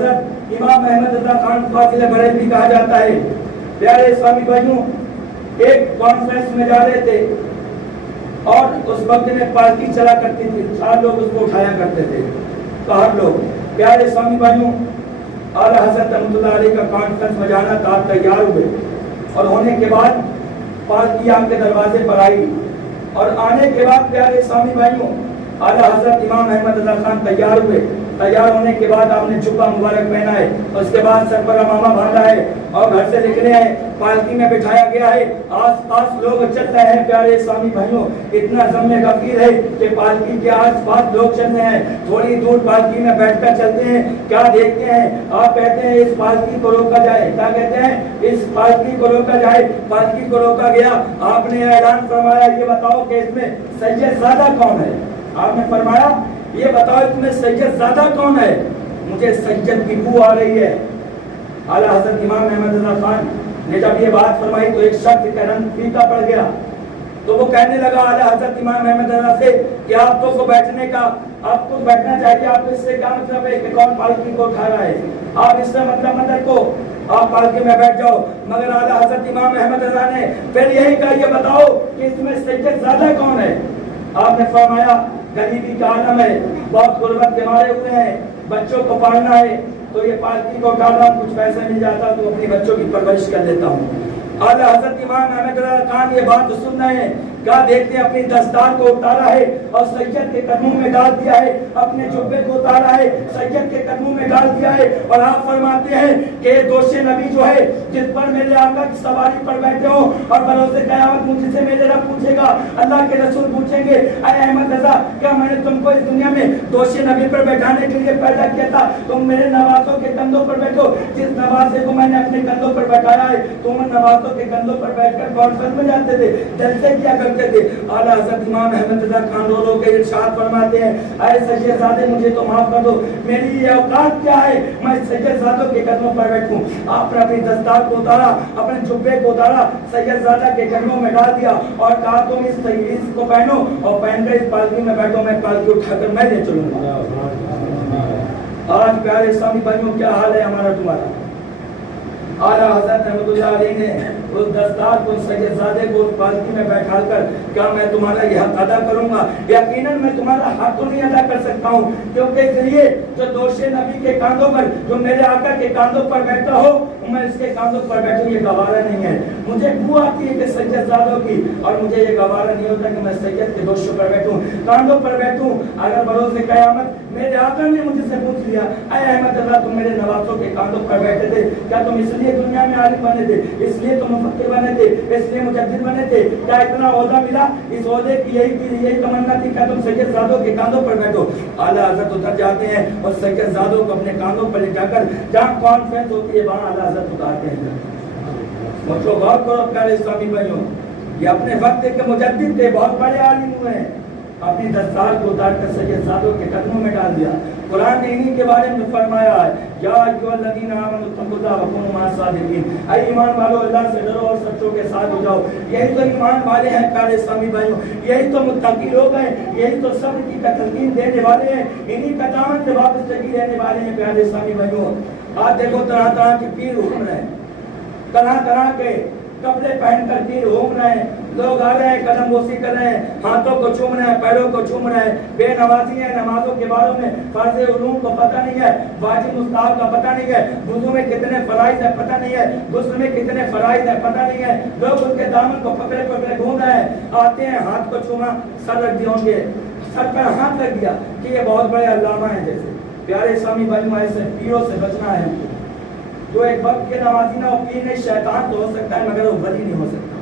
حضرت امام احمد رضا خان فاضل بریلوی کہا جاتا ہے۔ پیارے اسلامی بھائیوں، ایک کانفرنس میں جا رہے تھے اور اس وقت میں پالکی چلا کرتی تھی، 4 لوگ اس کو اٹھایا کرتے تھے، تو ہر لوگ پیارے اسلامی بھائیوں اعلیٰ حضرت رحمۃ اللہ علیہ کا کانفرنس میں جانا تھا، تیار ہوئے اور ہونے کے بعد پالکی آپ کے دروازے پر آئی اور آنے کے بعد پیارے اسلامی بھائیوں اعلیٰ حضرت امام احمد رضا خان تیار ہوئے۔ تیار ہونے کے بعد آپ نے جبہ مبارک پہنا ہے، اس کے بعد سر پر امامہ باندھا ہے اور گھر سے نکلے ہیں، پالکی میں بٹھایا گیا ہے، آس پاس لوگ چل رہے ہیں۔ پیارے اسلامی بھائیوں اتنا ضم غفیر ہے کہ پالکی کے آس پاس لوگ چل رہے ہیں، تھوڑی دور پالکی میں بیٹھ کر چلتے ہیں، کیا دیکھتے ہیں؟ آپ کہتے ہیں اس پالکی کو روکا جائے، کیا کہتے ہیں؟ اس پالکی کو روکا جائے۔ پالکی کو روکا گیا، آپ نے اعلان فرمایا یہ بتاؤ کہ اس میں سید زادہ کون ہے؟ آپ نے فرمایا یہ بتاؤ اس میں سید زادہ کون ہے؟ مجھے سید کی بو آ رہی ہے۔ اعلیٰ حضرت امام احمد رضا خان نے جب یہ بات فرمائی تو ایک شخص کا رنگ پھیکا پڑ گیا، تو وہ کہنے لگا اعلیٰ حضرت امام احمد رضا سے کہ آپ کو بیٹھنے کا، آپ کو بیٹھنا چاہیے، آپ اس سے کیا مطلب ہے کہ کون پالکی کو اٹھا رہا ہے؟ آپ اس سے مطلب کو آپ پالکی میں بیٹھ جاؤ۔ مگر اعلیٰ حضرت امام احمد رضا نے پھر یہی کہا یہ بتاؤ کہ اس میں سید زادہ کون ہے؟ آپ نے فرمایا غریبی کا عالم ہے، بہت غربت کے مارے ہوئے ہیں، بچوں کو پالنا ہے، تو یہ پالکی کو اٹھا رہا ہوں، کچھ پیسے مل جاتا تو اپنی بچوں کی پرورش کر لیتا ہوں۔ اعلیٰ حضرت امام احمد رضا خان یہ بات سن رہے ہیں، کیا دیکھتے ہیں اپنی دستار کو اتارا ہے اور سید کے قدموں میں ڈال دیا ہے، اپنے جبے کو اتارا ہے، سید کے قدموں میں ڈال دیا ہے، اور آپ فرماتے ہیں کہ دوش نبی جو ہے جس پر میرے آقا کی سواری پر بیٹھے ہو اور بروز قیامت مجھ سے میرے رب پوچھے گا، اللہ کے رسول پوچھیں گے اے احمد رضا کیا میں نے تم کو اس دنیا میں دوش نبی پر بیٹھانے کے لیے پیدا کیا تھا؟ تم میرے نوازوں کے کندھوں پر بیٹھو، جس نوازے کو میں نے اپنے کندھوں پر بیٹھایا ہے تم ان نوازوں کے کندھوں پر بیٹھ کر کانفرنس میں جاتے تھے، جلسے کیا کرتے تھے۔ اعلیٰ حضرت امام احمد رضا خان رو رو کے ارشاد فرماتے ہیں اے سید زادے مجھے تو معاف کر دو، میری یہ اوقات کیا ہے میں سید زادوں کے قدموں پر بیٹھوں؟ آپ نے اپنی دستار کو اتارا، اپنے جبے کو اتارا، سید زادہ کے قدموں میں ڈال دیا اور کہا تم اس کو پہنو اور پہن کر اس پالکی میں بیٹھو، میں پالکی اٹھا کر میں لے چلوں گا۔ آج پیارے اسلامی بھائیوں کیا حال ہے ہمارا تمہارا؟ اعلیٰ حضرت رحمۃ اللہ علیہ نے اس دستار کو سید زادے کو اس پالکی میں بیٹھا کر کیا میں تمہارا یہ حق ادا کروں گا؟ یقیناً میں تمہارا حق تو نہیں ادا کر سکتا ہوں، کیونکہ اس لیے جو دوش نبی کے کاندھوں پر، جو میرے آقا کے کاندھوں پر بیٹھا ہو میں اس کے کاندھوں پر بیٹھوں یہ گوارا نہیں ہے۔ مجھے بو آتی ہے کہ سید زادوں کی، اور مجھے یہ گوارا نہیں ہوتا کہ میں سید کے دوشوں پر بیٹھوں، کاندھوں پر بیٹھوں۔ اگر بروز قیامت میرے آقا نے مجھ سے پوچھ لیا اے احمد رضا تم میرے نوازوں کے کاندھوں پر بیٹھے تھے، کیا تم اس لیے دنیا میں عالم بنے تھے، اس لیے تم مفکر بنے تھے، اس لیے مجدد بنے تھے، کیا اتنا عہدہ ملا؟ اس عہدے کی یہی تمنا تھی کہ تم سید زادوں کے کاندھوں پر بیٹھو؟ اعلیٰ حضرت اتر جاتے ہیں اور سید زادوں کو اپنے کاندھوں پر لے جا کر جہاں کانفرنس ہوتی ہے وہاں اعلیٰ حضرت اتارتے ہیں۔ مجھے غور کرو پیارے اسلامی بھائیوں، یہ اپنے وقت کے مجدد تھے، بہت بڑے عالم ہوئے ہیں، اپنی دستار کو اتار کر سید زادوں کے قدموں میں ڈال دیا۔ قرآن نے انہی کے بارے میں فرمایا ہے یا ایھا الذین آمنوا اتقوا اللہ وکونوا مع الصادقین، اے ایمان والو اللہ سے ڈرو اور سچوں کے ساتھ ہو جاؤ۔ یہی تو ایمان والے ہیں پیارے اسلامی بھائیوں، یہی تو متقی لوگ ہیں، یہی تو صبر کی تلقین دینے والے ہیں، انہی کا دامن سے وابستگی لینے والے ہیں پیارے اسلامی بھائیوں۔ آج دیکھو طرح طرح کے پیر گھوم رہے ہیں، طرح طرح کے کپڑے پہن کر پیر گھوم رہے ہیں، لوگ آ رہے ہیں قدم بوسی کر رہے ہیں، ہاتھوں کو چوم رہے ہیں، پیروں کو چوم رہے ہیں، بے نمازی ہیں، نمازوں کے بارے میں فرض علوم کو پتہ نہیں ہے، واجب مستحب کا پتہ نہیں ہے، وضو میں کتنے فرائض ہیں پتہ نہیں ہے، غسل میں کتنے فرائض ہیں پتہ نہیں ہے، لوگ ان کے دامن کو پکڑے پکڑے گھوم رہے ہیں، آتے ہیں ہاتھ کو چوما، سر رکھ دیا، ان کے سر پر ہاتھ رکھ دیا کہ یہ بہت بڑے علامہ ہیں جیسے۔ پیارے اسلامی بھائیوں ایسے پیروں سے بچنا ہے، جو ایک وقت کے نمازی نہ ہو، پیر نہیں، شیطان تو ہو سکتا ہے مگر وہ ولی نہیں ہو سکتا۔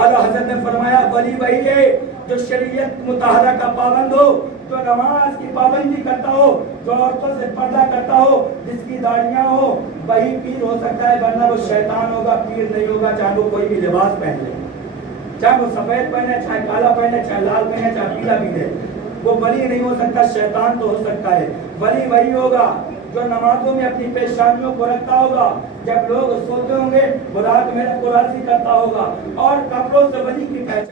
اعلیٰ حضرت نے فرمایا ولی وہی ہے جو شریعت مطہرہ کا پابند ہو، جو نماز کی پابندی کرتا ہو، جو عورتوں سے پردہ کرتا ہو، جس کی داڑیاں ہو، وہی پیر ہو سکتا ہے، ورنہ وہ شیطان ہوگا، پیر نہیں ہوگا، چاہے وہ کوئی بھی لباس پہن لے، چاہے وہ سفید پہنے، چاہے کالا پہنے، چاہے لال پہنے، چاہے پیلا پہنے، وہ ولی نہیں ہو سکتا، شیطان تو ہو سکتا ہے۔ ولی وہی ہوگا جو نمازوں میں اپنی پیشانیوں کو رکھتا ہوگا، جب لوگ سوتے ہوں گے مراد میرے کو راضی کرتا ہوگا، اور کپڑوں سے ولی کی پہچان